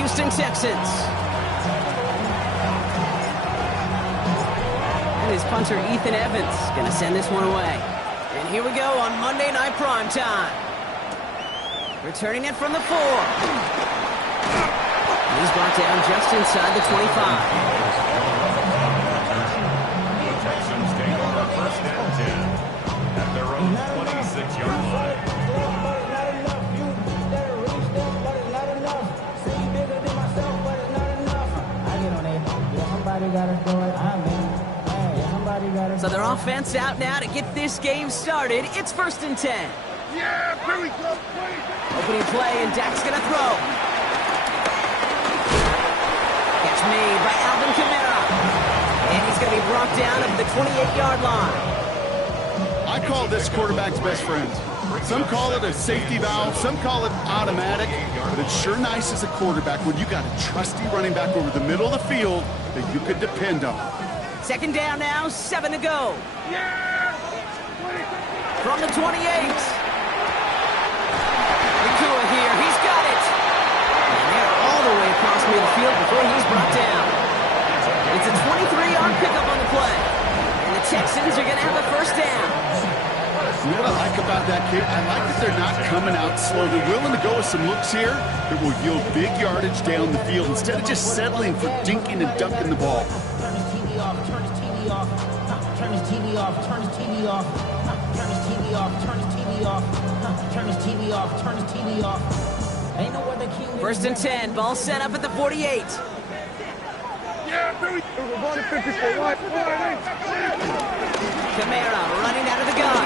Houston Texans. And his punter, Ethan Evans, going to send this one away. And here we go on Monday Night Primetime. Returning it from the 4. He's brought down just inside the 25. The Texans take over first and 10 at their own 26-yard line. So their offense out now to get this game started. It's first and 10. Yeah, here we go. Opening play, and Dak's going to throw. Catch made by Alvin Kamara. And he's going to be brought down at the 28-yard line. I call this quarterback's best friend. Some call it a safety valve, some call it automatic, but it's sure nice as a quarterback when you got a trusty running back over the middle of the field that you could depend on. Second down now, 7 to go. Yeah! From the 28. Nakua here, he's got it. And they're all the way across midfield before he's brought down. It's a 23-yard pickup on the play. And the Texans are going to have a first down. You know what I like about that, kid? I like that they're not coming out slow. They're willing to go with some looks here that will yield big yardage down the field instead of just settling for dinking and dunking the ball. Turn his TV off, turn his TV off, turn his TV off, turn his TV off, turn his TV off, turn his TV off, turn his TV off, turn his TV off. Ain't no other king. First and 10, ball set up at the 48. Yeah, we're going to 54. Kamara running out of the gun.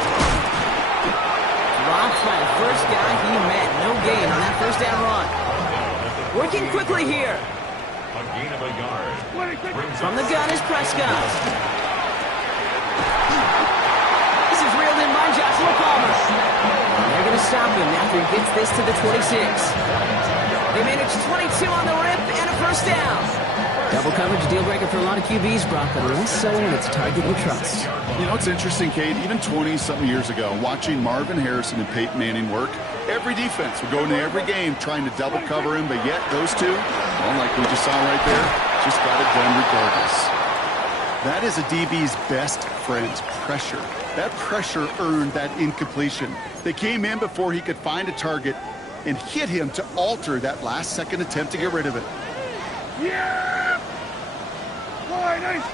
Dropped by the first guy he met. No gain on that first down run. Working quickly here. A gain of a yard. From the gun is Prescott. This is reeled in by Joshua Palmer. And they're going to stop him after he gets this to the 26. They manage 22 on the rip and a first down. Double coverage, deal breaker for a lot of QBs, Brock, but less so when it's a target you trust. You know, it's interesting, Kate, even 20-something years ago, watching Marvin Harrison and Peyton Manning work, every defense would go into every game trying to double cover him, but yet those two, well, like we just saw right there, just got it done regardless. That is a DB's best friend, pressure. That pressure earned that incompletion. They came in before he could find a target and hit him to alter that last-second attempt to get rid of it. Yeah! Nice.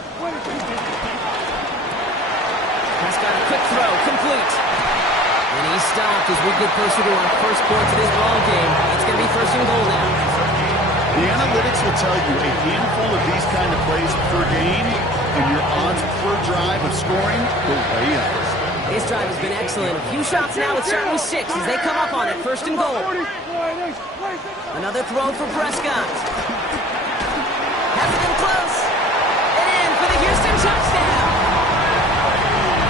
Prescott, a quick throw, complete. And he's stopped as we get closer to our first points of this ball game. It's going to be first and goal now. The analytics will tell you a handful of these kind of plays per game, and your odds per drive of scoring go way up. This drive has been excellent. A few shots now, it's certainly 6 as they come up on it. First and goal. Another throw for Prescott. Hasn't been close. And in for the Houston touchdown.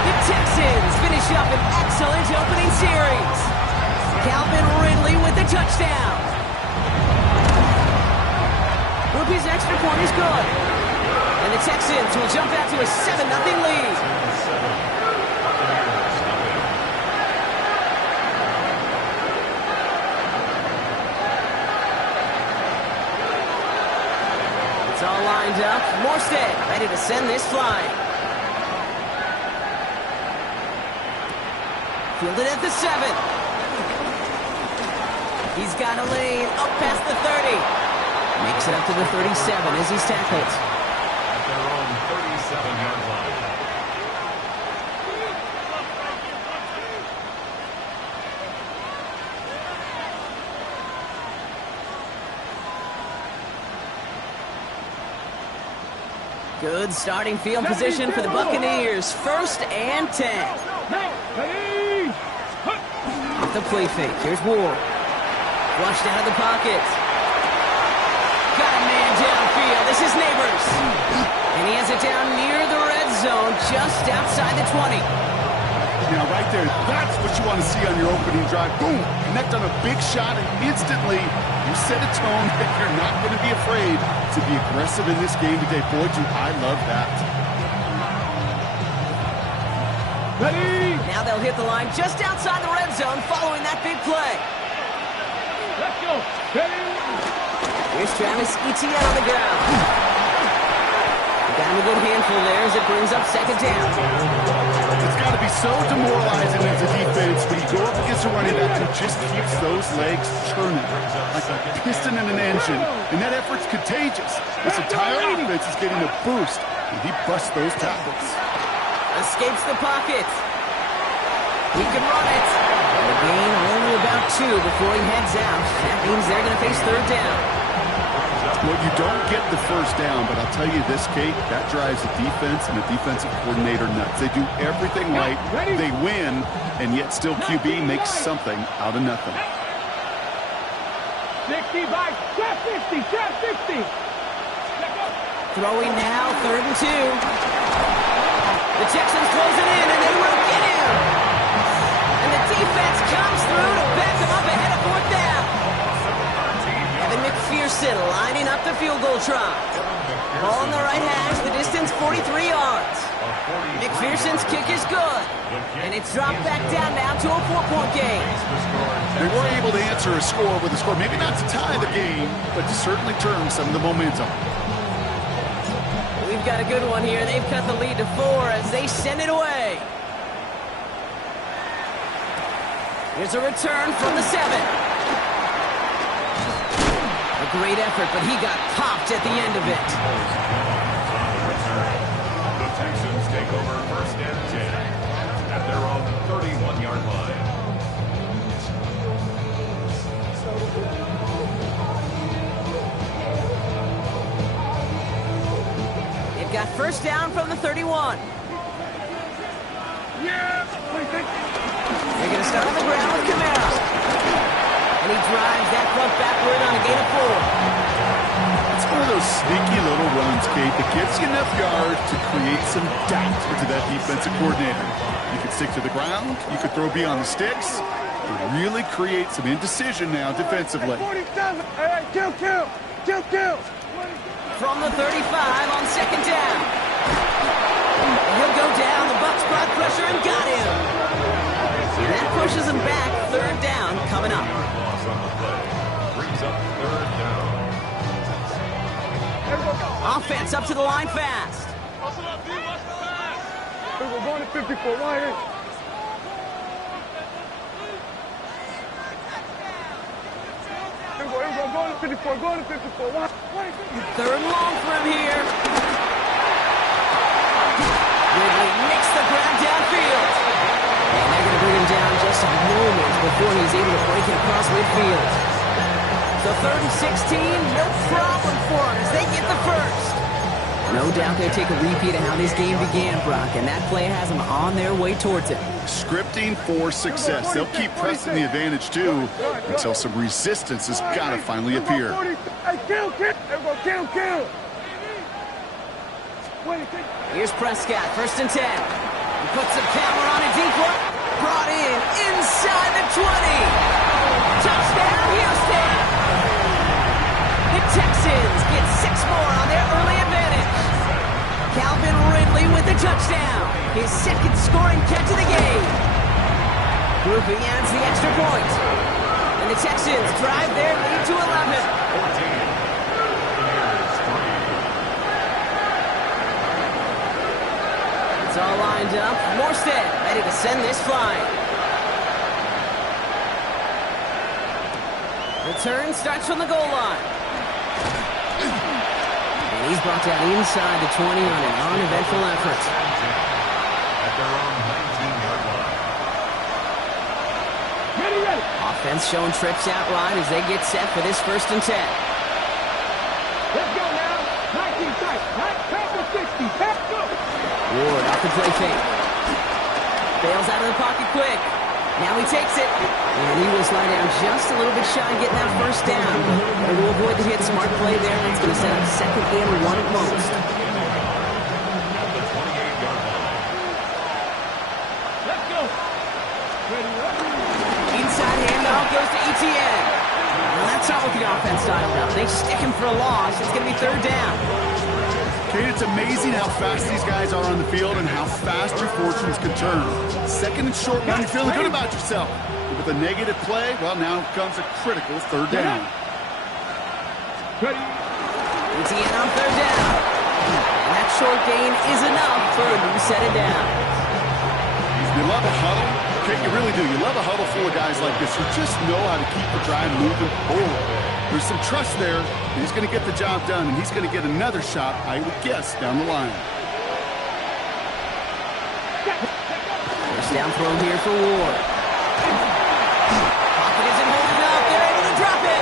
The Texans finish up an excellent opening series. Calvin Ridley with the touchdown. Ruby's extra point is good. And the Texans will jump out to a 7-0 lead. It's all lined up. Morstead ready to send this flying. Fielded at the 7. He's got a lane up past the 30. Makes it up to the 37 as he's tackled. At their own 37-yard line. Good starting field position for the Buccaneers. First and 10. Off the play fake. Here's Ward. Flushed out of the pocket. Got a man downfield. This is Neighbors. And he has it down near the red zone, just outside the 20. Now, right there, that's what you want to see on your opening drive. Boom! Connect on a big shot, and instantly you set a tone that you're not going to be afraid to be aggressive in this game today. Boy, do I love that. Ready? Now they'll hit the line just outside the red zone following that big play. Let's go. Ready? Here's Travis Etienne on the ground. Got him a good handful there as it brings up second down. It's got to be so demoralizing as a defense when you go up against a running back who just keeps those legs churning like a piston in an engine, and that effort's contagious. This entire offense is getting a boost, and he busts those tackles. Escapes the pocket. He can run it. And the gain only about 2 before he heads out. That means they're going to face third down. Well, you don't get the first down, but I'll tell you this, Kate, that drives the defense and the defensive coordinator nuts. They do everything right, they win, and yet still QB makes something out of nothing. 60 by 50, 50. Throwing now, 3rd and 2. The Texans close it in, and they will get him. And the defense comes through to back him up ahead of 4th down. Evan McPherson lining up the field goal try. Ball in the right hash, the distance 43 yards. McPherson's kick is good. And it's dropped back down now to a 4-point game. They were able to answer a score with a score, maybe not to tie the game, but to certainly turn some of the momentum. We've got a good one here. They've cut the lead to 4 as they send it away. Here's a return from the 7. A great effort, but he got popped at the end of it. The Texans take over 1st and 10 at their own 31-yard line. They've got 1st down from the 31. Yeah! They're going to start on the ground with Kamara. And he drives that front backward on a gain of 4. It's one of those sneaky little runs, Kate, that gets you enough yards to create some doubt into that defensive coordinator. You could stick to the ground, you could throw beyond the sticks, and really create some indecision now defensively. 47! Hey, kill! From the 35 on 2nd down. And he'll go down. The Bucs brought pressure and got him. And that pushes him back. 3rd down coming up. Loss on the play brings up 3rd down. Offense up to the line fast. We're going to 54. Right here. Going to 54. Going to 54. 3rd and long for him here. Ridley nicks the ground downfield. And they're going to bring him down just a moment before he's able to break it across midfield. So 3rd and 16, no problem for him as they get the first. No doubt they'll take a repeat of how this game began, Brock, and that play has them on their way towards it. Scripting for success. They'll keep pressing the advantage, too, until some resistance has got to finally appear. Hey, kill! Kill! Here's Prescott, 1st and 10. He puts a power on a deep one. Brought in inside the 20. Touchdown, Houston! The Texans get 6 more on their early advantage. Calvin Ridley with a touchdown. His 2nd scoring catch of the game. Grouping adds the extra point. And the Texans drive their lead to 11. It's all lined up. Morstead ready to send this flying. Return starts from the goal line. And he's brought down inside the 20 on an uneventful effort. At their own 19-yard line. Ready. Offense showing trips out wide as they get set for this 1st and 10. Let's go now. 19 strikes. Pass the 60. Pass go. Ward off the play fake. Bails out of the pocket quick. Now he takes it. And he will slide down just a little bit shy getting that 1st down. But will avoid the hit. Smart play there. It's going to set up 2nd and 1 at most. At the 28-yard line. Let's go. Inside handoff goes to Etienne. Well, that's not what the offense styled out. They stick him for a loss. It's going to be 3rd down. Kate, it's amazing how fast these guys are on the field and how fast your fortunes can turn. 2nd and short run, you're feeling good about yourself. But with a negative play, well, now comes a critical 3rd down. Ready. ETN on third down. And that short gain is enough for a new set of downs. You love a huddle. Okay, you really do. You love a huddle full of guys like this who just know how to keep the drive moving forward. There's some trust there. He's going to get the job done, and he's going to get another shot, I would guess, down the line. First down throw here for Ward. Pocket isn't holding up. They're able to drop it.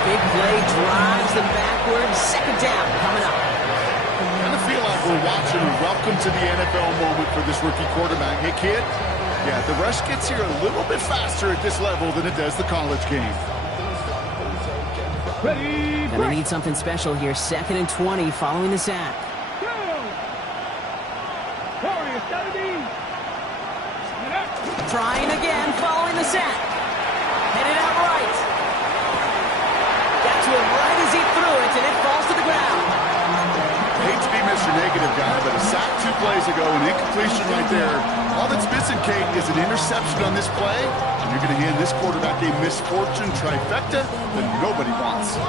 Big play drives them backwards. Second down coming up. I kind of feel like we're watching a welcome to the NFL moment for this rookie quarterback. Hey, kid, yeah, the rush gets here a little bit faster at this level than it does the college game. Ready. Gonna need something special here. 2nd and 20 following the sack. Go. Corey, it's gotta be. Trying again following the sack. Headed out right. Got to it right as he threw it, and it falls to the ground. Hate to be Mr. Negative guy, but a sack 2 plays ago, an incompletion right there. All that's missing, Kate, is an interception on this play, and you're going to hand this quarterback a misfortune trifecta that nobody wants.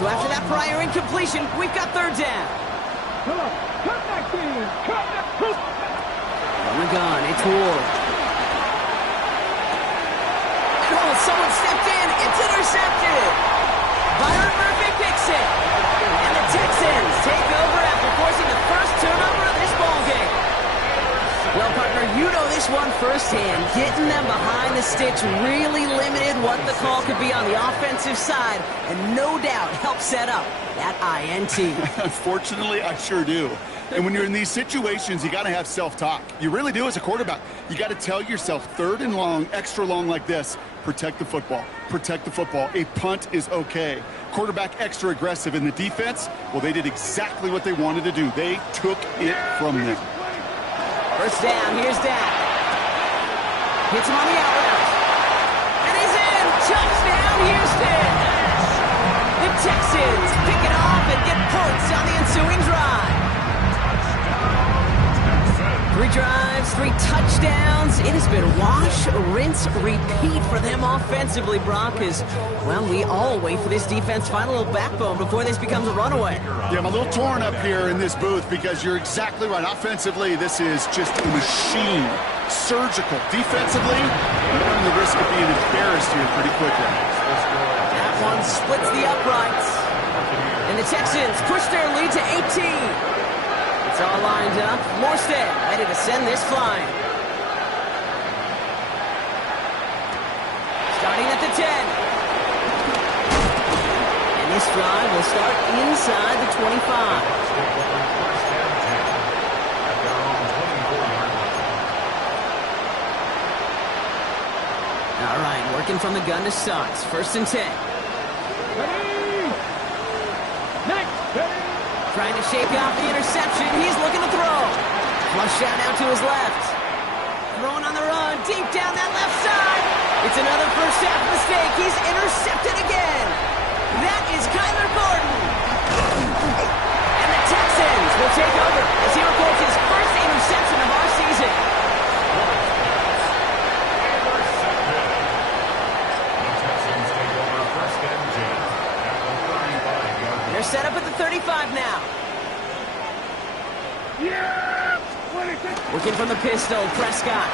So after that prior incompletion, we've got third down. Come on. Cut back in. Cut back. On the gun, it's Ward. Oh, someone stepped in. It's intercepted. Byron Murphy picks it. And the Texans take over after forcing the first turnover of this ballgame. Well, partner, you know this one firsthand. Getting them behind the sticks really limited what the call could be on the offensive side, and no doubt helped set up that INT. Unfortunately, I sure do. And when you're in these situations, you got to have self-talk. You really do as a quarterback. You got to tell yourself, 3rd and long, extra long like this, protect the football. Protect the football. A punt is okay. Quarterback extra aggressive in the defense, well, they did exactly what they wanted to do. They took it from them. First down, here's Dak. Hits him on the out route. And he's in! Touchdown, Houston! The Texans pick it off and get points on the ensuing drive. 3 drives, 3 touchdowns. It has been wash, rinse, repeat for them offensively, Brock, as, well, we all wait for this defense final little backbone before this becomes a runaway. Yeah, I'm a little torn up here in this booth because you're exactly right. Offensively, this is just a machine. Surgical. Defensively, we're running the risk of being embarrassed here pretty quickly. That one splits the uprights. And the Texans push their lead to 18. It's all lined up. Morstead ready to send this flying. Starting at the 10. And this drive will start inside the 25. All right, working from the gun to start. 1st and 10. Ready. Next. Ready. Trying to shake off the interception. He's looking to throw. Flush out now to his left. Throwing on the run. Deep down that left side. It's another first half mistake. He's intercepted again. That is Kyler Gordon. And the Texans will take over as he records his first interception of our season. They're set up at the 35 now. Yeah! 26. Working from the pistol, Prescott.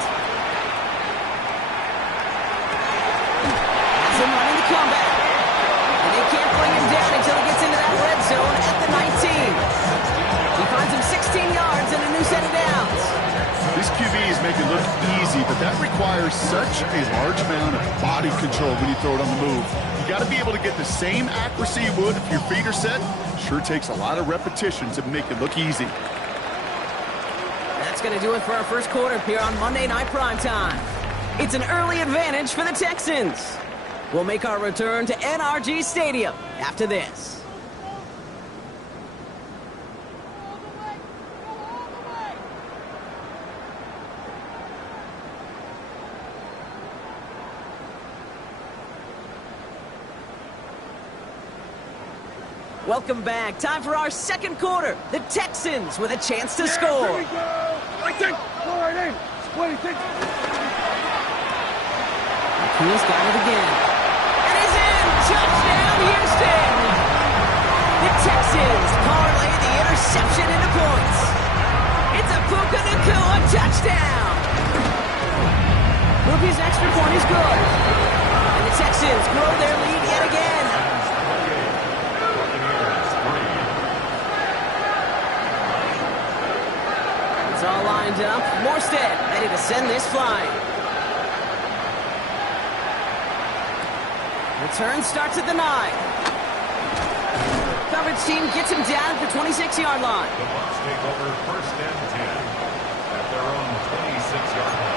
Has him running the comeback. And they can't bring him down until he gets into that red zone at the 19. He finds him 16 yards and a new set of downs. These QBs make it look easy, but that requires such a large amount of body control when you throw it on the move. You got to be able to get the same accuracy you would if your feet are set. Sure takes a lot of repetitions to make it look easy. That's going to do it for our first quarter here on Monday Night Primetime. It's an early advantage for the Texans. We'll make our return to NRG Stadium after this. Welcome back. Time for our second quarter. The Texans with a chance to score. Here we go. I think. Forward in. 26. He's got it again. And he's in! Touchdown, Houston! The Texans parlay the interception into points. It's a Puka Nakua touchdown! Ruby's extra point is good. And the Texans grow their lead yet again. It's all lined up. Morstead ready to send this flying. Return starts at the 9. Coverage team gets him down at the 26-yard line. The Bucs take over first and 10 at their own 26-yard line.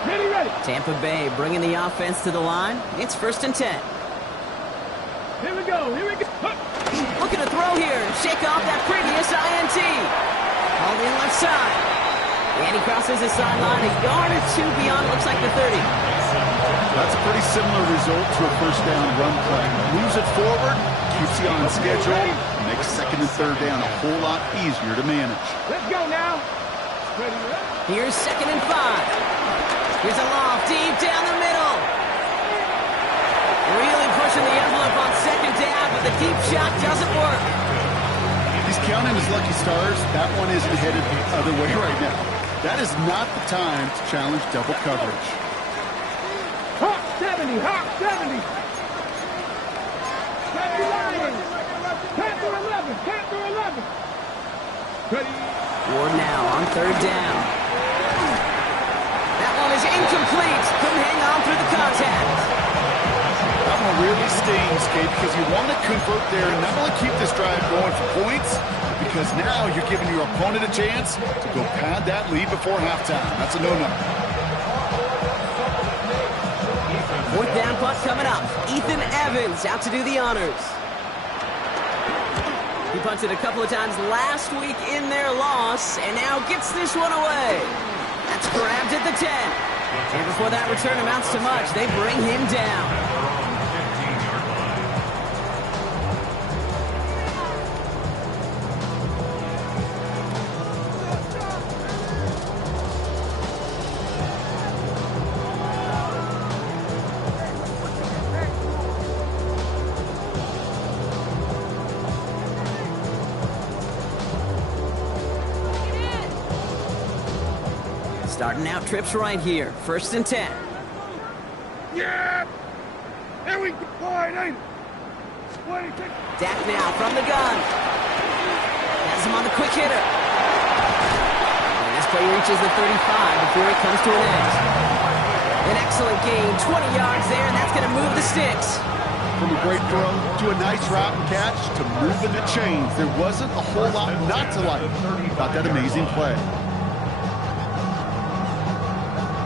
Ready. Tampa Bay bringing the offense to the line. It's first and 10. Here we go. Looking to throw here and shake off that previous INT. All the left side. And he crosses his sideline a yard or two beyond, looks like the 30. That's a pretty similar result to a first down run play. Moves it forward, keeps you on schedule, makes second and third down a whole lot easier to manage. Let's go now. Ready. Here's second and 5. Here's a loft deep down the middle. Really pushing the envelope on second down, but the deep shot doesn't work. He's counting his lucky stars. That one isn't headed the other way right now. That is not the time to challenge double coverage. Hawk 70. Happy Lions. Panther 11. Ready. Ward now on third down. That one is incomplete. Couldn't hang on through the contact. That one really stings, Kate, because you want to convert there and not only keep this drive going for points, because now you're giving your opponent a chance to go pad that lead before halftime. That's a no-no. Fourth down punt coming up. Ethan Evans out to do the honors. He punted a couple of times last week in their loss, and now gets this one away. That's grabbed at the 10. And before that return amounts to much, they bring him down. Starting out trips right here. First and 10. Yeah! Here we go. 26. Dak now from the gun. Has him on the quick hitter. And this play reaches the 35 before it comes to an end. An excellent gain. 20 yards there, and that's going to move the sticks. From a great throw to a nice route and catch to moving the chains. There wasn't a whole lot not to like about that amazing play.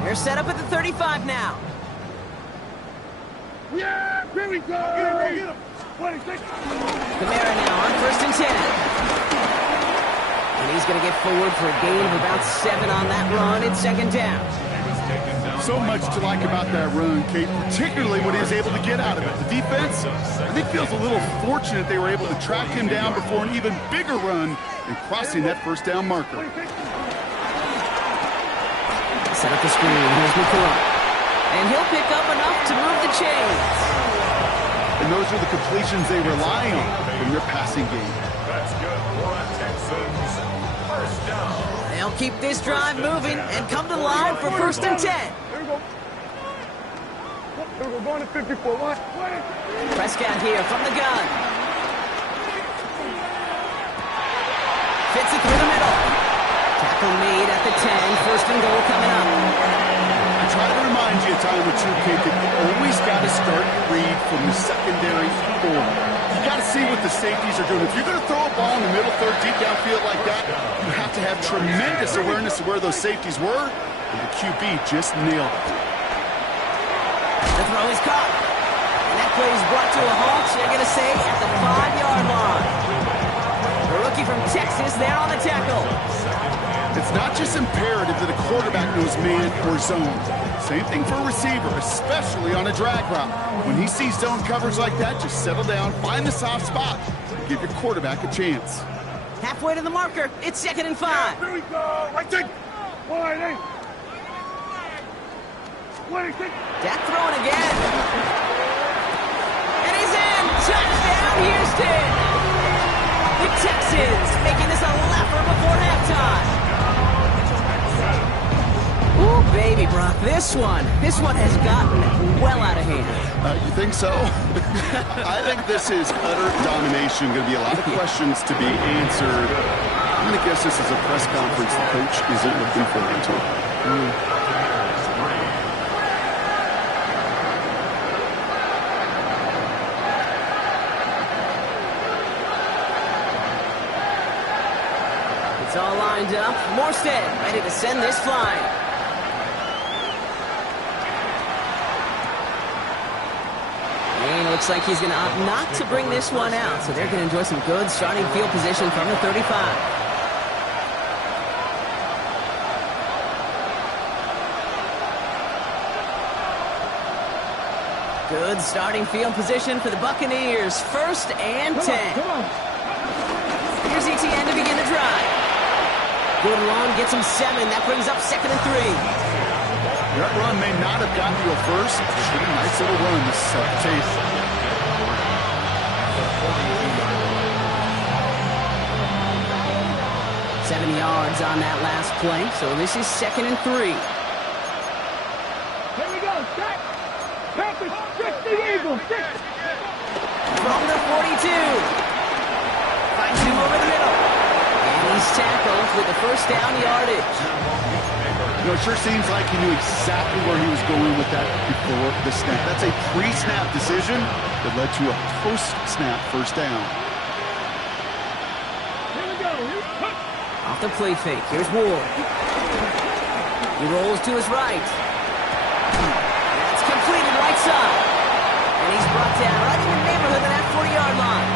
They're set up at the 35 now. Yeah! Here we go. Get him. 26. Kamara now on first and 10. And he's going to get forward for a gain of about 7 on that run. It's second down. So much to like about that run, Kate, particularly what he was able to get out of it. The defense, I think, feels a little fortunate they were able to track him down before an even bigger run and crossing that first down marker. Set up the screen. Here's McCoy. And he'll pick up enough to move the chains. And those are the completions they rely on in their passing game. That's good for the Texans. First down. They'll keep this drive moving and come to the line for first and 10. Here we go. Going to 54. What? Prescott here from the gun. Fits it through the middle. Tackle made at the 10. First and goal coming up. I try to remind you a time or two, Kate, that you always got to start your read from the secondary forward. You got to see what the safeties are doing. If you're going to throw a ball in the middle third, deep downfield like that, you have to have tremendous awareness of where those safeties were, and the QB just nailed it. The throw is caught. And that play's brought to a halt, they're going to say at the 5-yard line. The rookie from Texas there on the tackle. It's not just imperative that a quarterback knows man or zone. Same thing for a receiver, especially on a drag route. When he sees zone coverage like that, just settle down, find the soft spot, and give your quarterback a chance. Halfway to the marker, it's 2nd and 5. Here we go. Right there. 180. 26. Dak throwing again. And he's in. Touchdown, Houston. The Texans making this a laugher before halftime. Ooh, baby, Brock, this one has gotten well out of hand. You think so? I think this is utter domination. Going to be a lot of questions to be answered. I'm going to guess this is a press conference the coach isn't looking forward to. It's all lined up. Morstead ready to send this flying. And it looks like he's going to opt not to bring this one out, so they're going to enjoy some good starting field position from the 35. Good starting field position for the Buccaneers. 1st and 10. Come on. Here's ETN to begin the drive. Good run, gets him 7. That brings up 2nd and 3. That run may not have gotten you a first. Should be a nice little run to set the table. Seven yards on that last play, so this is 2nd and 3. Here we go. Set. Panthers. 60 Eagles. 60. From the 42. Finds him over the middle. And he's tackled with the 1st down yardage. You know, it sure seems like he knew exactly where he was going with that before the snap. That's a pre-snap decision that led to a post-snap 1st down. Here we go. Off the play fake, here's Ward. He rolls to his right. That's completed right side. And he's brought down right in the neighborhood of that 40-yard line.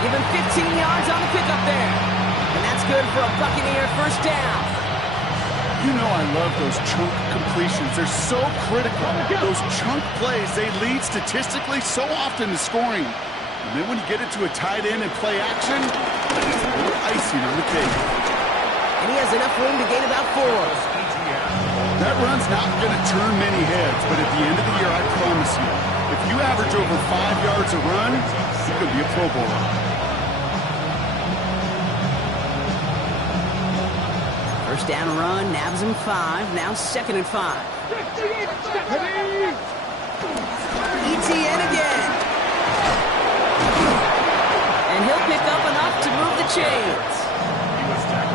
Give him 15 yards on the pickup there. And that's good for a Buccaneer 1st down. You know I love those chunk completions. They're so critical. Those chunk plays, they lead statistically so often to scoring. And then when you get into a tight end and play action, it's a little icing on the cake. And he has enough room to gain about 4. That run's not going to turn many heads, but at the end of the year, I promise you, if you average over 5 yards a run, you could be a Pro Bowler. First down run, nabs him 5. Now 2nd and 5. ETN again. And he'll pick up enough to move the chains.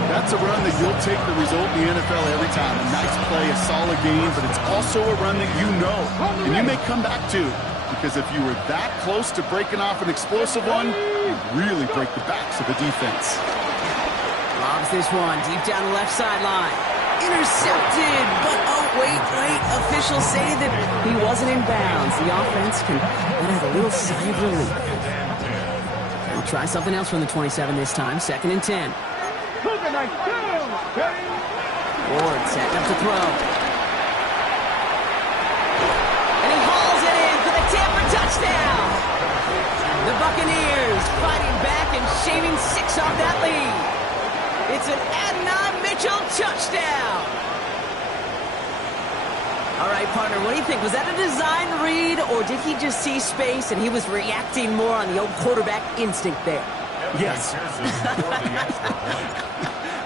That's a run that you'll take the result in the NFL every time. A nice play, a solid game, but it's also a run that you know, and you may come back to, because if you were that close to breaking off an explosive one, you really break the backs of the defense. Lobs this one deep down the left sideline. Intercepted, but oh, wait. Officials say that he wasn't in bounds. The offense can let out a little sigh of relief. We'll try something else from the 27 this time. 2nd and 10. Ward setting up to throw. And he hauls it in for the Tampa touchdown. The Buccaneers fighting back and shaving 6 off that lead. It's an Adnan Mitchell touchdown. All right, partner, what do you think? Was that a design read, or did he just see space and he was reacting more on the old quarterback instinct there? Yes.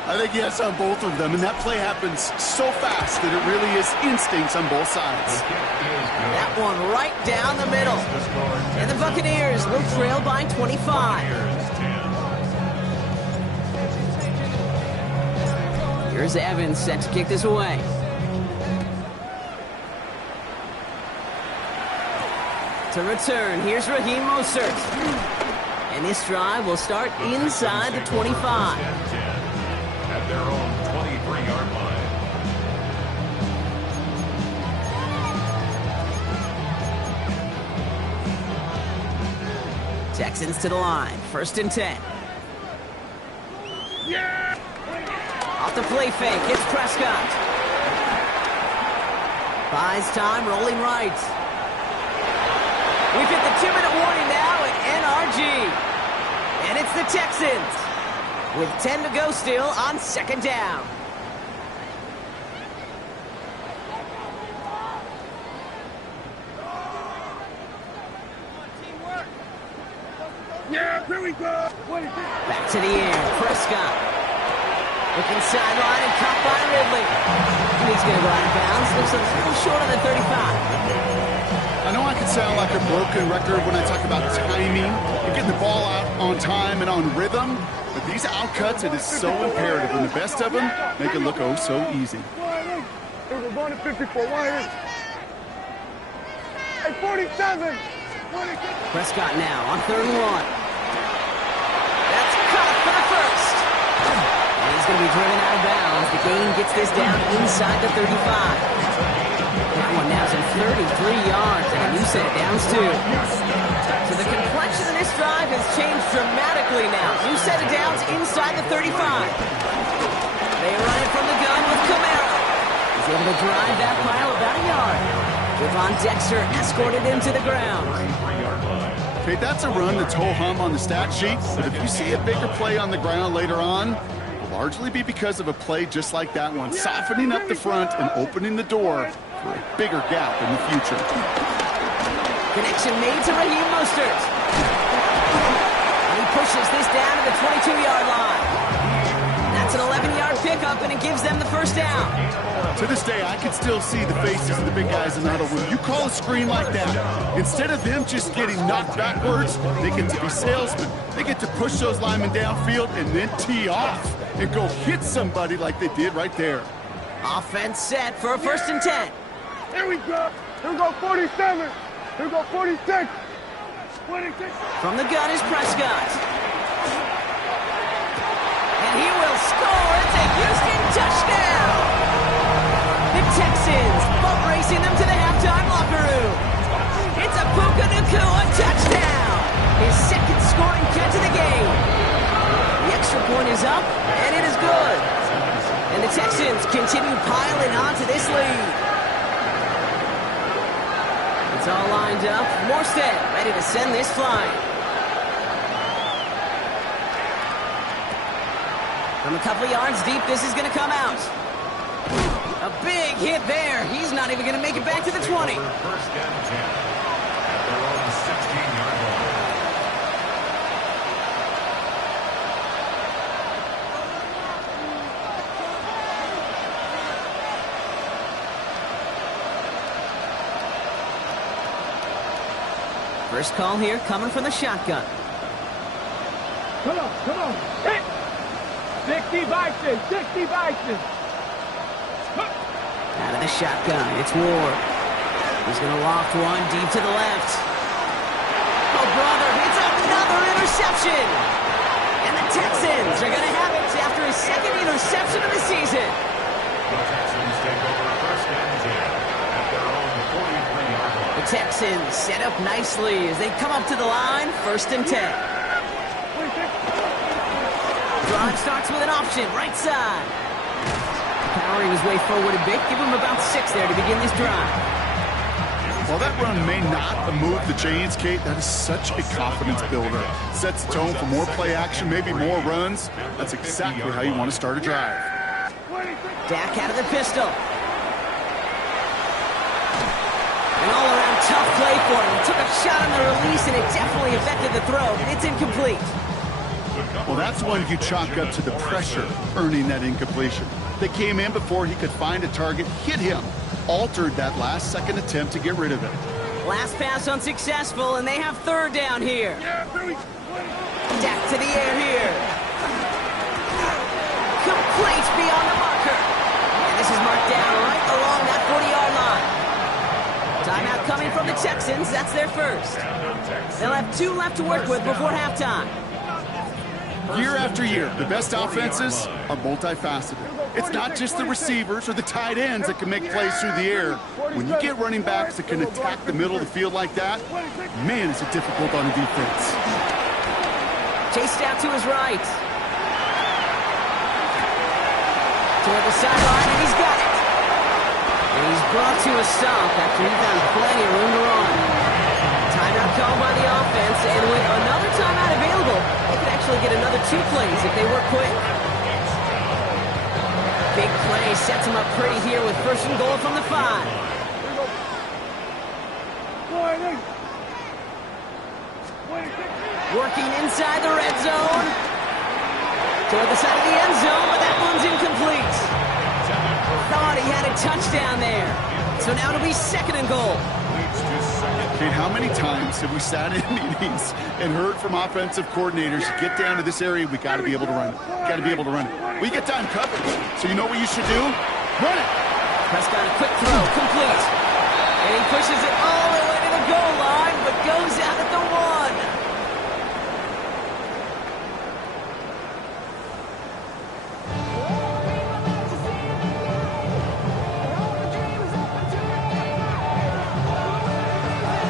I think yes on both of them, and that play happens so fast that it really is instincts on both sides. That one right down the middle. And the Buccaneers will trail by 25. Here's Evans set to kick this away. To return, here's Raheem Mostert. And this drive will start inside the 25. At their own 23-yard line. Texans to the line. 1st and 10. Off the play fake. It's Prescott. Buys time, rolling right. We've hit the 2-minute warning now at NRG. And it's the Texans with 10 to go still on 2nd down. Yeah, here we go. Back to the air. Prescott. Looking sideline and caught by Ridley. He's going to go out of bounds. Looks a little short on the 35. I know I can sound like a broken record when I talk about timing and getting the ball out on time and on rhythm, but these outcuts, it is so imperative, and the best of them make it look oh so easy. We're going to 54. Hey, 47. Prescott now on 3rd and 1. That's caught for the first. And he's going to be driven out of bounds. The gain gets this down inside the 35. That one now's in 33 yards and a new set of downs too. So the complexion of this drive has changed dramatically now. New set of downs inside the 35. They run it from the gun with Camaro. He's able to drive that pile about a yard. Javon Dexter escorted him to the ground. Okay, that's a run that's ho-hum on the stat sheet, but if you see a bigger play on the ground later on, it will largely be because of a play just like that one, softening up the front and opening the door for a bigger gap in the future. Connection made to Raheem Mostert. And he pushes this down to the 22-yard line. That's an 11-yard pickup, and it gives them the 1st down. To this day, I can still see the faces of the big guys in the huddle. When you call a screen like that, instead of them just getting knocked backwards, they get to be salesmen. They get to push those linemen downfield and then tee off and go hit somebody like they did right there. Offense set for a 1st and 10. Here we go. Here we go 47. Here we go 46. 26. From the gun is Prescott. And he will score. It's a Houston touchdown. The Texans bump racing them to the halftime locker room. It's a Puka Nacua touchdown. His 2nd scoring catch of the game. The extra point is up, and it is good. And the Texans continue piling onto this lead. It's all lined up. Morstead ready to send this flying. From a couple yards deep, this is going to come out. A big hit there. He's not even going to make it back to the 20. 1st and 10 at their own 16-yard line. First call here coming from the shotgun. Come on. Hit. 60 Bison. 60 Bison. Out of the shotgun, it's Ward. He's going to loft one deep to the left. Oh, brother, it's another interception. And the Texans are going to have it after his 2nd interception of the season. The Texans take over 1st and 10 at their own 43-yard line. The Texans set up nicely as they come up to the line, 1st and 10. Drive starts with an option, right side. Powering his way forward a bit, give him about 6 there to begin this drive. While that run may not move the chains, Kate, that is such a confidence builder. Sets the tone for more play action, maybe more runs. That's exactly how you want to start a drive. Dak out of the pistol. An all-around tough play for him. He took a shot on the release, and it definitely affected the throw, but it's incomplete. Well, that's one you chalk up to the pressure earning that incompletion. They came in before he could find a target, hit him, altered that last-second attempt to get rid of it. Last pass unsuccessful, and they have 3rd down here. Dak to the air here. Complete beyond the marker. And this is marked down right along that 40-yard line. Timeout coming from the Texans. That's their 1st. They'll have 2 left to work with before halftime. Year after year, the best offenses are multifaceted. It's not just the receivers or the tight ends that can make plays through the air. When you get running backs that can attack the middle of the field like that, man, is it difficult on a defense. Chased out to his right. Toward the sideline, and he's got it. And he's brought to a stop after he found plenty of room to run. Timeout called by the offense, and with another timeout available, they could actually get another 2 plays if they work quick. Big play sets him up pretty here with first and goal from the 5. Working inside the red zone. Toward the side of the end zone, but that one's incomplete. Thought he had a touchdown there. So now it'll be second and goal. Kate, how many times have we sat in meetings and heard from offensive coordinators, get down to this area, we got to be able to run it. Got to be able to run it. We get time coverage. So you know what you should do? Run it. Prescott, a quick throw, complete. And he pushes it all the way to the goal line, but goes out at the 1.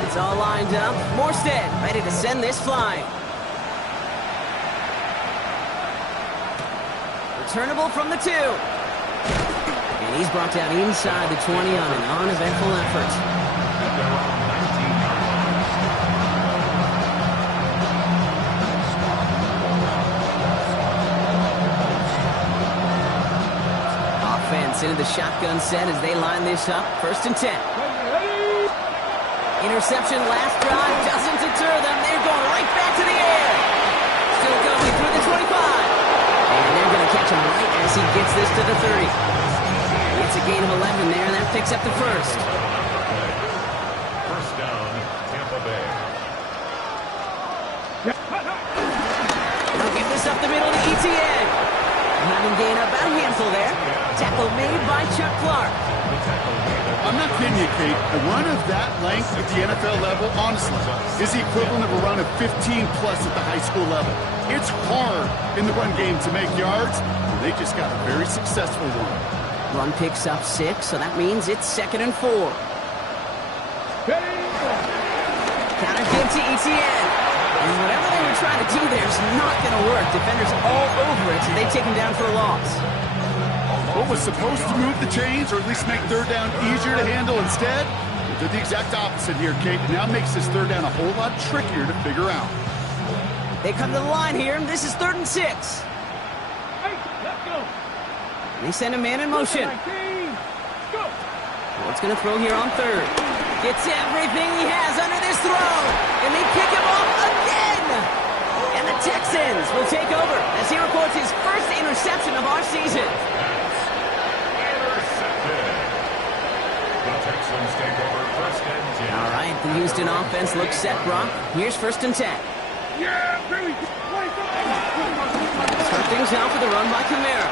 It's all lined up. Morstead ready to send this flying. Returnable from the 2. And he's brought down inside the 20 on an uneventful effort. Offense into the shotgun set as they line this up. First and 10. Interception last drive doesn't deter them. They're going right back to the air. Still going through the 25. And they're going to catch him right as he gets this to the 30. It's a gain of 11 there, and that picks up the first. First down, Tampa Bay. They'll give this up the middle to ETN. Having gained about a handful there. Tackle made by Chuck Clark. I'm not kidding you, Kate. A run of that length at the NFL level, honestly, is the equivalent of a run of 15-plus at the high school level. It's hard in the run game to make yards. They just got a very successful one. Run picks up 6, so that means it's second and 4. Counter give to ETN. And whatever they were trying to do there is not going to work. Defenders all over it, so they take him down for a loss. What was supposed to move the chains, or at least make third down easier to handle instead, they did the exact opposite here, Kate. It now makes this third down a whole lot trickier to figure out. They come to the line here, and this is 3rd and 6. They send a man in motion. What's going to throw here on 3rd? Gets everything he has under this throw, and they pick him off again. And the Texans will take over as he records his first interception of our season. All right, the Houston offense looks set, Brock. Here's 1st and 10. Start things out for the run by Kamara.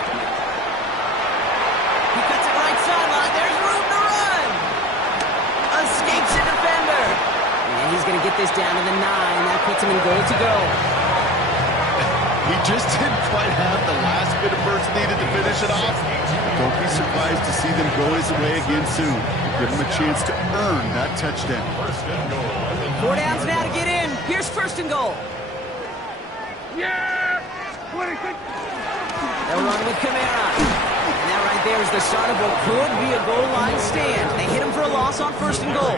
He cuts it right sideline. There's room to run. Escapes a defender. And he's going to get this down to the 9. That puts him in goal to go. He just didn't quite have the last bit of burst needed to finish it off. Don't be surprised to see them go his way again soon. Give him a chance to earn that touchdown. 4 downs now to get in. Here's 1st and goal. They'll run with Kamara. And that right there is the start of what could be a goal line stand. They hit him for a loss on 1st and goal.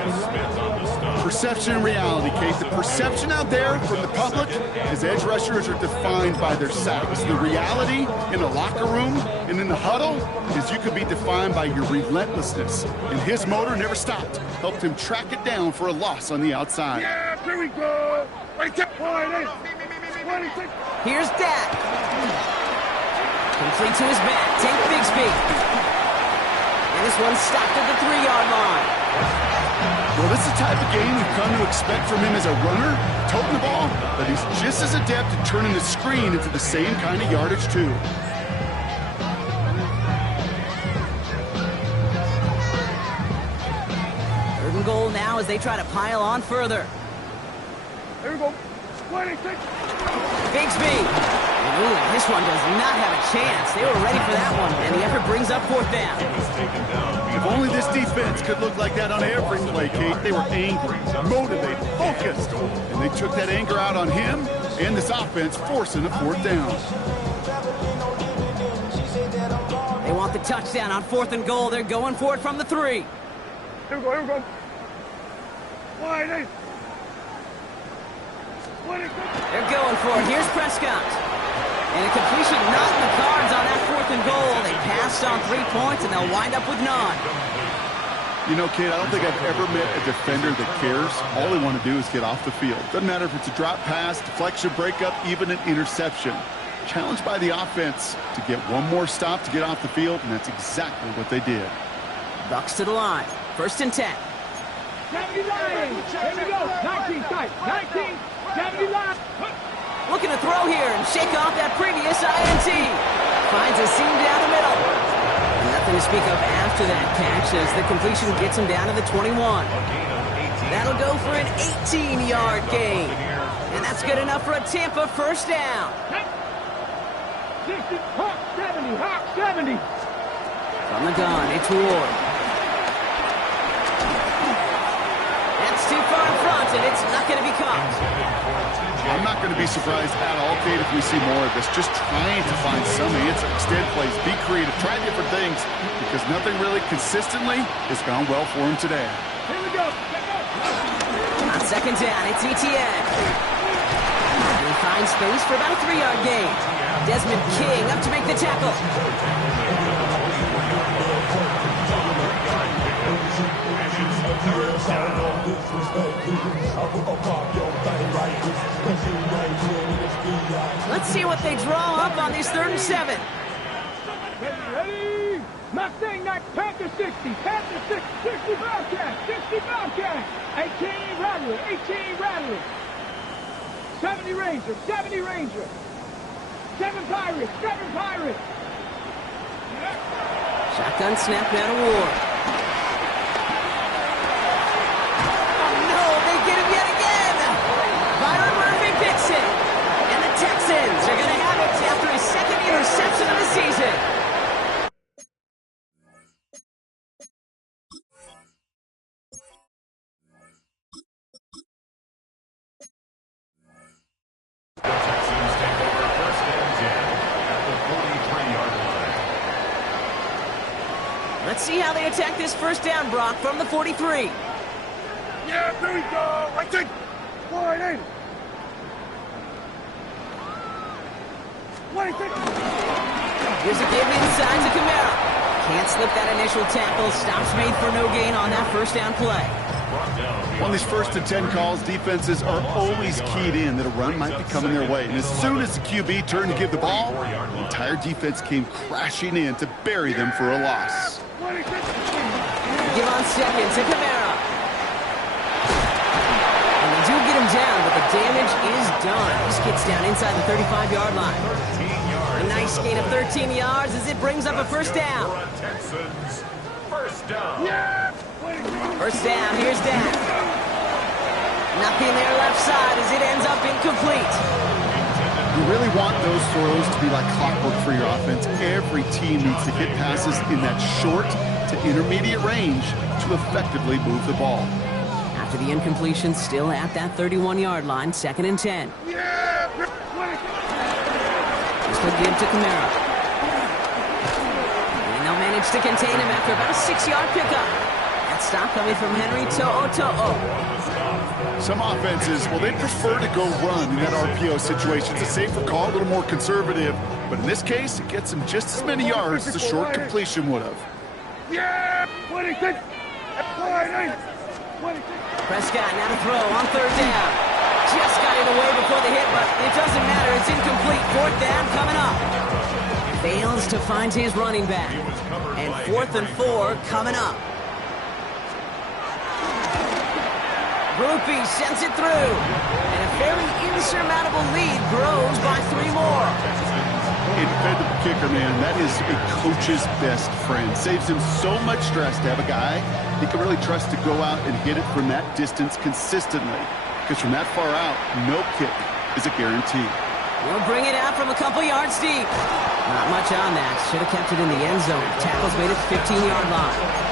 Perception and reality, Kate. The perception out there from the public is edge rushers are defined by their sacks. The reality in a locker room and in the huddle is you could be defined by your relentlessness. And his motor never stopped. Helped him track it down for a loss on the outside. Yeah, here we go. Here's Dak. Complete to his back. Tank Bigsby. And this one's stopped at the 3-yard line. Well, this is the type of game we've come to expect from him as a runner, toting the ball, but he's just as adept at turning the screen into the same kind of yardage, too. 3rd and goal now as they try to pile on further. Here we go. 26. Bigsby. Ooh, this one does not have a chance. They were ready for that one, and the effort brings up 4th down. If only this defense could look like that on every play, Kate. They were angry, motivated, focused, and they took that anger out on him And this offense forcing a 4th down. They want the touchdown on 4th and goal. They're going for it from the 3. Here we go, here we go. Wide eight. They're going for it. Here's Prescott. And a completion not in the cards on that 4th and goal. They passed on 3 points, and they'll wind up with none. You know, kid, I don't think I've ever met a defender that cares. All they want to do is get off the field. Doesn't matter if it's a drop pass, deflection, breakup, even an interception. Challenged by the offense to get one more stop to get off the field, and that's exactly what they did. Bucks to the line. 1st and 10. 70 line. Here we go. 19 tight. 19. 70 line. Looking to throw here and shake off that previous INT. Finds a seam down the middle. And nothing to speak of after that catch as the completion gets him down to the 21. That'll go for an 18-yard gain. And that's good enough for a Tampa 1st down. 60, Hawk 70, Hawk 70. From the gun, it's Ward. That's too far in front, and it's not going to be caught. I'm not going to be surprised at all, Kate, if we see more of this. Just trying to find some answer. Extend plays, be creative, try different things, because nothing really consistently has gone well for him today. Here we go. On 2nd down, it's ETN. And he finds space for about a 3-yard gain. Desmond King up to make the tackle. Let's see what they draw up on these 3rd and 7. Ready? Mustang, Panther 60, Panther 60, 60 Bobcat, 60 Bobcat, 18 Rattler, 18 Rattler, 70 Ranger, 70 Ranger, 7 Pirates, 7 Pirates. Shotgun snap out of Ward. Oh no, they get him yet again! Byron Murphy picks it. And the Texans are going to have it after his 2nd interception of the season. Texans take over 1st and 10 at the 43-yard line. Let's see how they attack this 1st down, Brock, from the 43. Yeah, there we go. I think. Wide eight. What do you think? Here's a give inside to Kamara. Can't slip that initial tackle. Stops made for no gain on that 1st down play. On these 1st and 10 calls, defenses are always keyed in that a run might be coming their way. And as soon as the QB turned to give the ball, the entire defense came crashing in to bury them for a loss. Give on 2nd to Kamara. And they do get him down, but the damage is done. He gets down inside the 35-yard line. A nice gain of 13 yards as it brings up a 1st down. Texans, 1st down. 1st down, here's Dak. Nothing there left side as it ends up incomplete. You really want those throws to be like clockwork for your offense. Every team needs to hit passes in that short to intermediate range to effectively move the ball. After the incompletion, still at that 31-yard line, 2nd and 10. This will give to Kamara. And they'll manage to contain him after about a 6-yard pickup. That stop coming from Henry To'o. Some offenses, well, they prefer to go run in that RPO situation. It's a safer call, a little more conservative. But in this case, it gets them just as many yards as a short completion would have. Yeah! 26! 28! 26! Prescott now to throw on 3rd down. Just got it away before the hit, but it doesn't matter. It's incomplete. 4th down coming up. Fails to find his running back. And 4th and 4 coming up. Groupie sends it through. And a fairly insurmountable lead grows by 3 more. A dependable kicker, man, that is a coach's best friend. Saves him so much stress to have a guy he can really trust to go out and hit it from that distance consistently. Because from that far out, no kick is a guarantee. We'll bring it out from a couple yards deep. Not much on that. Should have kept it in the end zone. Tackle's made at the 15-yard line.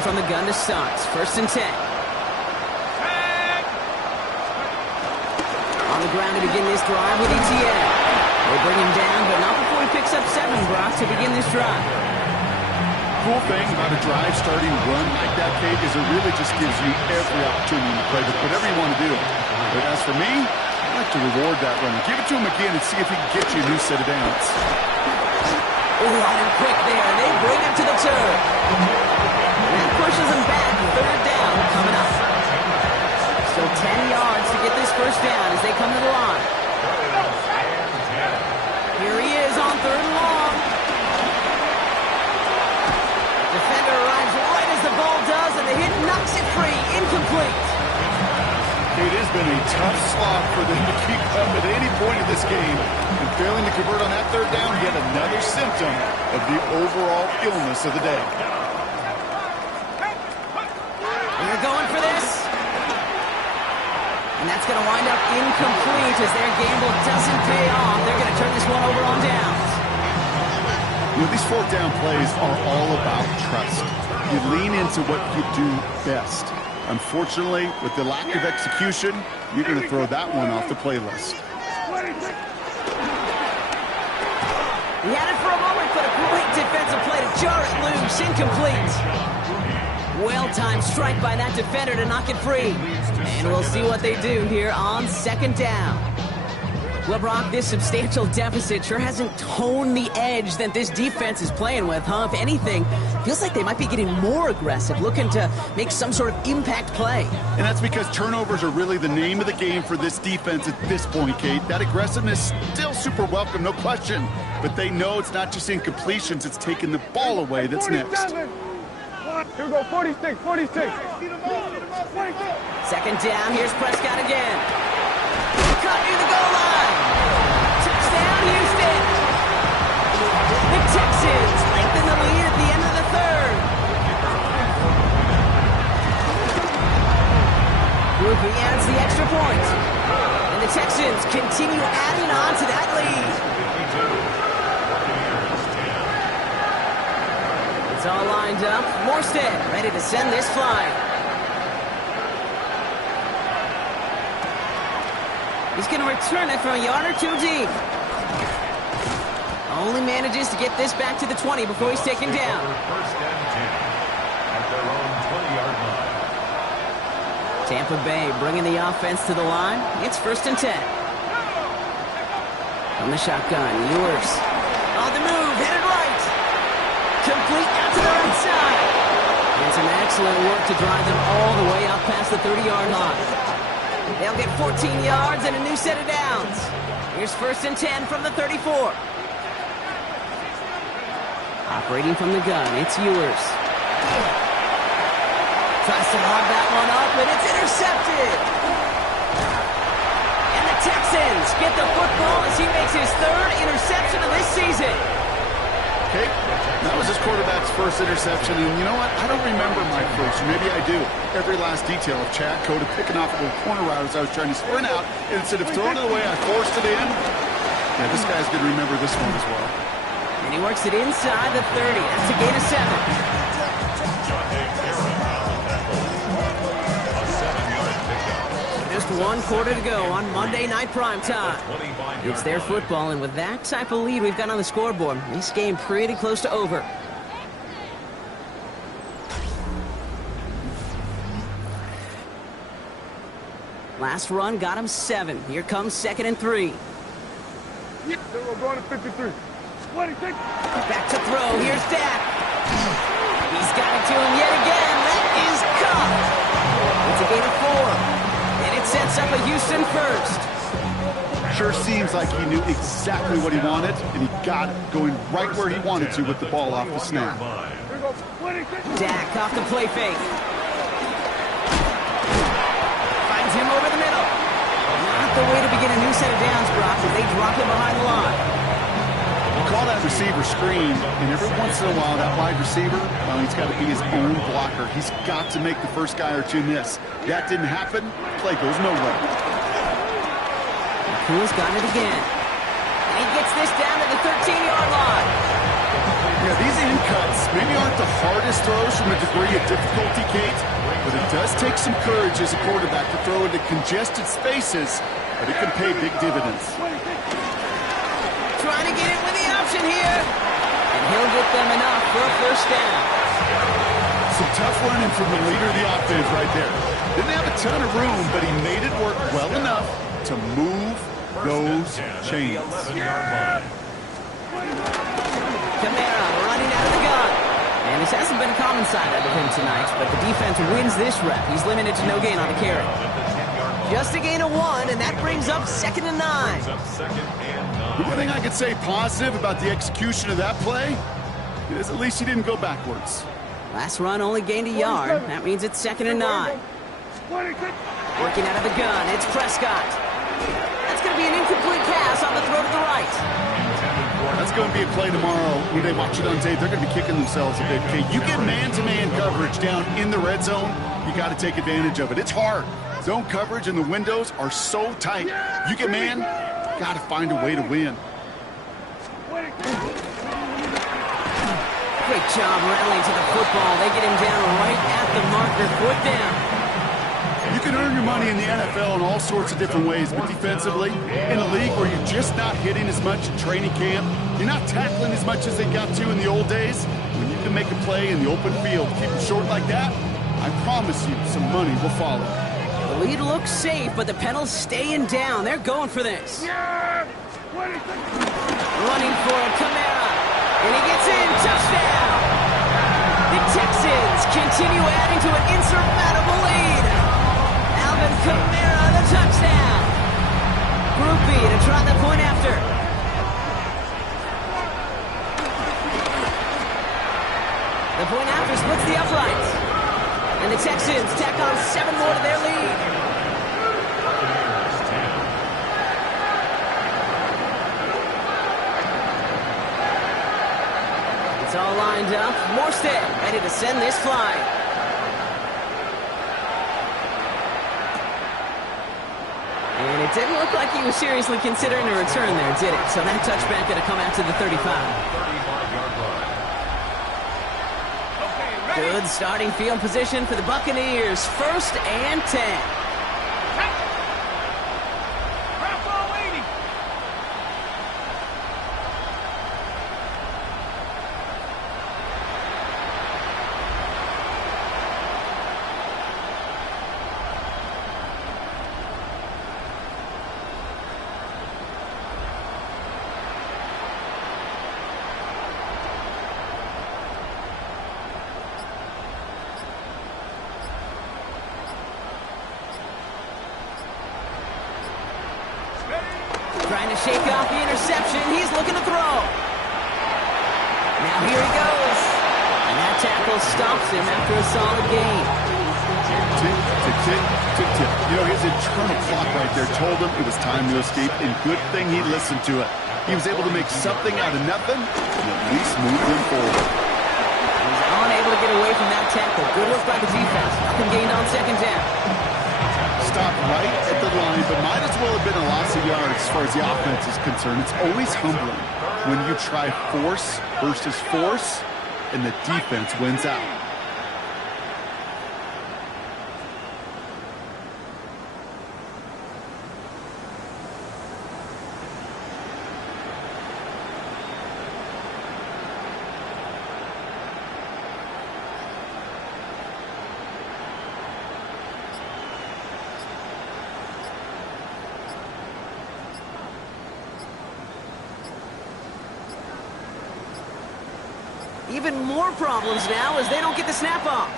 Operating from the gun to start. 1st and 10. On the ground to begin this drive with ETN. They bring him down, but not before he picks up 7, Brock, to begin this drive. Cool thing about a drive starting run like that, Kate, is it really just gives you every opportunity to play with whatever you want to do. But as for me, I like to reward that runner. Give it to him again and see if he can get you a new set of downs. Oh, light and quick there. They bring him to the turn. That pushes him back. 3rd down coming up. So 10 yards to get this 1st down as they come to the line. Here he is on 3rd and long. Defender arrives right as the ball does, and the hit knocks it free. Incomplete. It has been a tough slog for them to keep up at any point in this game. And failing to convert on that 3rd down, yet another symptom of the overall illness of the day. They're going for this. And that's going to wind up incomplete as their gamble doesn't pay off. They're going to turn this one over on downs. You know, these 4th down plays are all about trust. You lean into what you do best. Unfortunately, with the lack of execution, you're going to throw that one off the playlist. He had it for a moment, but a great defensive play to jar it loose. Incomplete. Well-timed strike by that defender to knock it free. And we'll see what they do here on 2nd down. Well, Brock, this substantial deficit sure hasn't toned the edge that this defense is playing with, huh? If anything, feels like they might be getting more aggressive, looking to make some sort of impact play. And that's because turnovers are really the name of the game for this defense at this point, Kate. That aggressiveness still super welcome, no question. But they know it's not just incompletions, it's taking the ball away that's next. Here we go, 46, 46. 2nd down, here's Prescott again. Cut near the goal line. Touchdown, Houston. The Texans lengthen the lead at the end of the 3rd. Groupie adds the extra point. And the Texans continue adding on to that lead. It's all lined up. Morstead ready to send this flying. He's going to return it from a yard or 2 deep. Only manages to get this back to the 20 before he's taken down. 1st and 10 at their own 20-yard line. Tampa Bay bringing the offense to the line. It's 1st and 10. On the shotgun, Ewers. On the move, headed right. Complete out to the right side. And some excellent work to drive them all the way up past the 30-yard line. They'll get 14 yards and a new set of downs. Here's 1st and 10 from the 34. Operating from the gun, it's Ewers. Tries to lob that one up, and it's intercepted. And the Texans get the football as he makes his 3rd interception of this season. Okay, that was his quarterback's 1st interception, and you know what? I don't remember my first, or maybe I do. Every last detail of Chad Cota picking off a little corner route as I was trying to sprint out, and instead of throwing it away, I forced it in. Yeah, this guy's going to remember this one as well. And he works it inside the 30. That's a gain of 7. Just 1 quarter to go on Monday Night Primetime. It's their football, and with that type of lead we've got on the scoreboard, this game pretty close to over. Last run got him 7. Here comes 2nd and 3. We're going to 53. 26. Back to throw. Here's Dak. He's got it to him yet again. That is caught. It's a gain of 4. And it sets up a Houston 1st. Sure seems like he knew exactly what he wanted, and he got it going right where he wanted to with the ball off the snap. Dak off the play fake. Finds him over the middle. Not the way to begin a new set of downs, Brock, as they drop him behind the line. You call that receiver screen, and every once in a while, that wide receiver, well, he's got to be his own blocker. He's got to make the first guy or two miss. That didn't happen. Play goes nowhere. Cool's got it again. And he gets this down to the 13-yard line. Yeah, these cuts maybe aren't the hardest throws from a degree of difficulty, Kate, but it does take some courage as a quarterback to throw into congested spaces, but it can pay big dividends. Trying to get it with the option here. And he'll get them enough for a first down. Some tough running from the leader of the offense right there. Didn't have a ton of room, but he made it work well enough to move those chains. Kamara running out of the gun. And this hasn't been a common side out of him tonight, but the defense wins this rep. He's limited to no gain on the carry. Just a gain of 1, and that brings up 2nd and 9. The one thing I could say positive about the execution of that play is at least he didn't go backwards. Last run only gained a yard. That means it's 2nd and 9. Working out of the gun, it's Prescott. That's going to be an incomplete pass on the throw to the right. That's going to be a play tomorrow. When they watch it on tape, they're going to be kicking themselves a bit. Okay, you get man-to-man coverage down in the red zone, you got to take advantage of it. It's hard. Zone coverage and the windows are so tight. You get man, got to find a way to win. Great job rallying to the football. They get him down right at the marker, foot down. You can earn your money in the NFL in all sorts of different ways, but defensively, in a league where you're just not hitting as much in training camp, you're not tackling as much as they got to in the old days, when you can make a play in the open field, keep it short like that, I promise you some money will follow. The lead looks safe, but the penalty's staying down. They're going for this. Running for Kamara, and he gets in. Touchdown! The Texans continue adding to an insurmountable lead. Alvin Kamara, the touchdown. Group B to try the point after. The point after splits the uprights. And the Texans tack on 7 more to their lead. It's all lined up. Morstead ready to send this flying. And it didn't look like he was seriously considering a return there, did it? So that touchback going to come out to the 35. Good starting field position for the Buccaneers. 1st and 10. Trying to shake off the interception. He's looking to throw. Now here he goes. And that tackle stops him after a solid gain. Tick, tick, tick, tick, tick. You know, his internal clock right there told him it was time to escape, and good thing he listened to it. He was able to make something out of nothing and at least move them forward. He was unable to get away from that tackle. Good work by the defense. Nothing gained on 2nd down. Stopped right at the line, but might as well have been a loss of yards as far as the offense is concerned. It's always humbling when you try force versus force, and the defense wins out. Even more problems now as they don't get the snap off.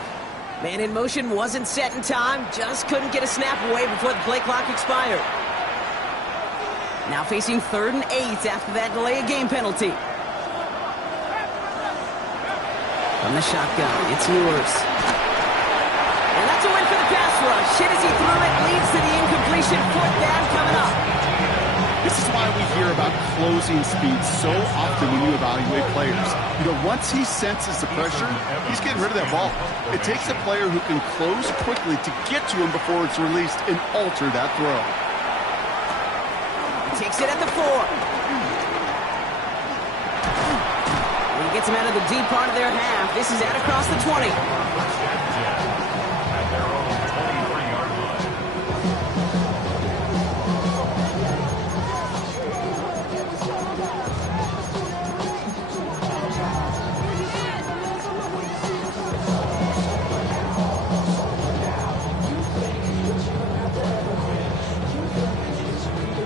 Man in motion wasn't set in time, just couldn't get a snap away before the play clock expired. Now facing 3rd and 8 after that delay of game penalty. From the shotgun, it's yours. And that's a win for the pass rush. Hit as he threw it, leads to the incompletion. 4th down coming up. This is why we hear about closing speed so often when you evaluate players. You know, once he senses the pressure, he's getting rid of that ball. It takes a player who can close quickly to get to him before it's released and alter that throw. He takes it at the 4. He gets them out of the deep part of their half. This is out across the 20. First and 10 at their own 23-yard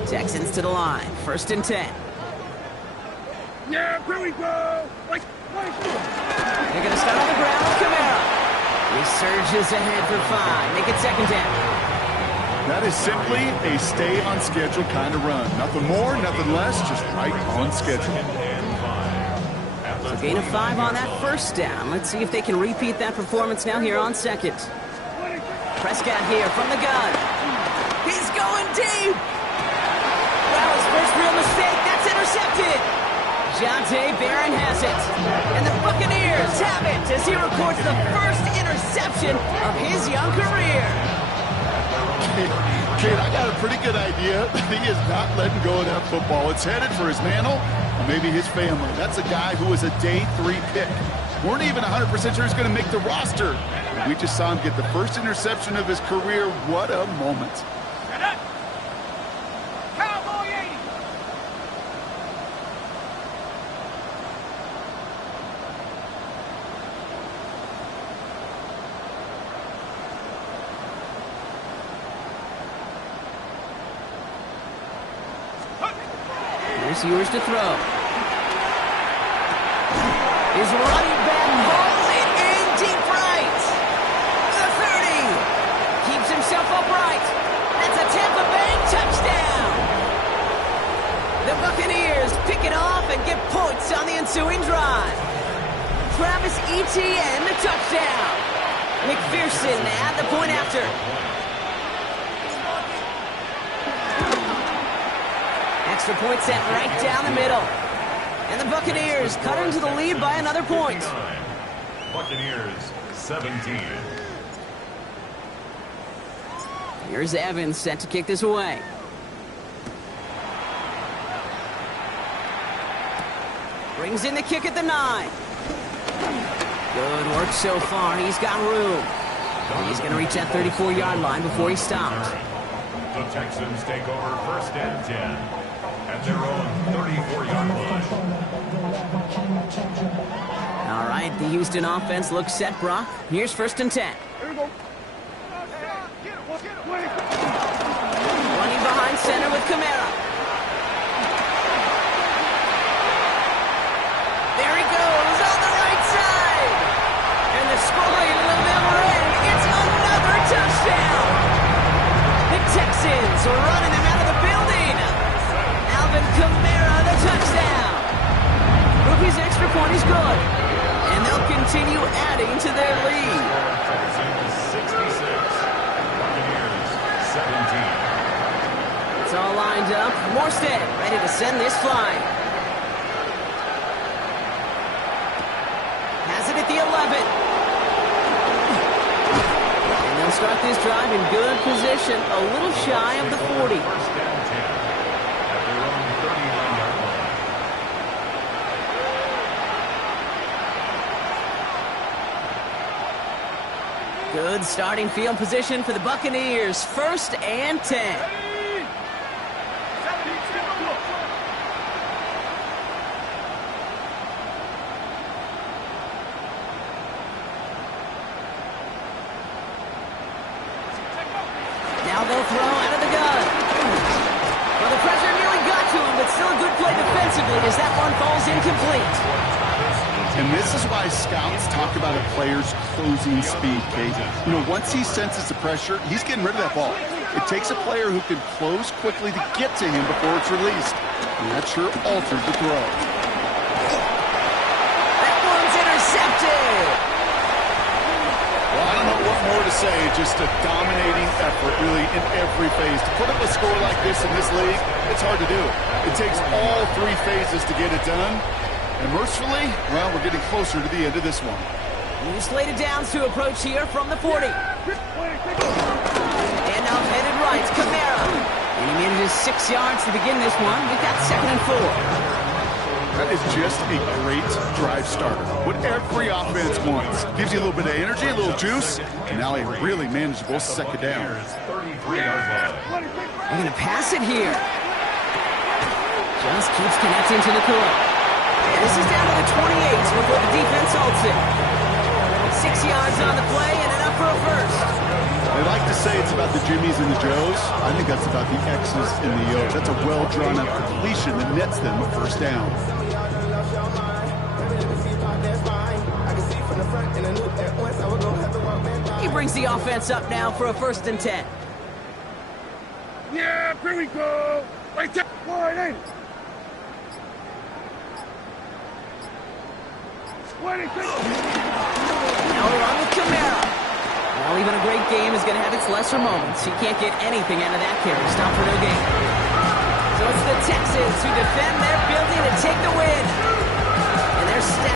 line. Texans to the line. First and 10. Yeah, here we go. Like, They're going to start on the ground with Camara. He surges ahead for 5. Make it second down. That is simply a stay-on-schedule kind of run. Nothing more, nothing less, just right on schedule. So gain of 5 on that first down. Let's see if they can repeat that performance now here on second. Prescott here from the gun. He's going deep. Wow, his first real mistake. That's intercepted. Jonte Barron has it. And the Buccaneers have it as he records the first interception of his young career. Kate, I got a pretty good idea that he is not letting go of that football. It's headed for his mantle, or maybe his family. That's a guy who was a day 3 pick. Weren't even 100% sure he's going to make the roster. We just saw him get the first interception of his career. What a moment. Cowboy 80. Here's yours to throw. His running back hauls it in deep right. The 30. Keeps himself upright. That's a Tampa Bay touchdown. The Buccaneers pick it off and get points on the ensuing drive. Travis Etienne, the touchdown. McPherson at the point after. Extra point set right down the middle. And the Buccaneers cut into the lead by another point. Buccaneers 17. Here's Evans set to kick this away. Brings in the kick at the 9. Good work so far. He's got room. He's going to reach that 34-yard line before he stops. The Texans take over first and 10 at their own 34-yard line. All right, the Houston offense looks set, Brock. Here's first and 10. Here we go. Running behind center with Camara. There he goes on the right side. And the scoring will never end. It's another touchdown. The Texans are running them out of the building. Alvin Kamara, the touchdown. Rookie's extra point is good. And they'll continue adding to their lead. Texans 66. Buccaneers 17. It's all lined up. Morstead ready to send this flying. Has it at the 11. And they'll start this drive in good position, a little shy of the 40. First and 10 at their own 39-yard line. Good starting field position for the Buccaneers. First and 10. Now they'll throw out of the gun. Well, the pressure nearly got to him, but still a good play defensively as that one falls incomplete. And this is why scouts talk about a player's closing speed, Kate. You know, once he senses the pressure, he's getting rid of that ball. It takes a player who can close quickly to get to him before it's released. And that sure altered the throw. That one's intercepted. Well, I don't know what more to say. Just a dominating effort, really, in every phase. To put up a score like this in this league, it's hard to do. It takes all 3 phases to get it done. And mercifully, well, we're getting closer to the end of this one. New slated downs to approach here from the 40. And now headed right, Camara. And he manages 6 yards to begin this one. We've got second and 4. That is just a great drive starter. What every offense wants. Gives you a little bit of energy, a little juice, and now a really manageable second down. 33-yard line. They're going to pass it here. Just keeps connecting to the core. And this is down to the 28 before the defense holds it. 6 yards on the play and enough for a first. They like to say it's about the Jimmies and the Joes. I think that's about the X's and the O's. That's a well-drawn-up completion that nets them a first down. He brings the offense up now for a 1st and 10. Yeah, here we go. Right there. Wide in. 26. Now we're on with Camara. Well, even a great game is going to have its lesser moments. He can't get anything out of that carry. Stop for no gain. So it's the Texans who defend their building and take the win. And they're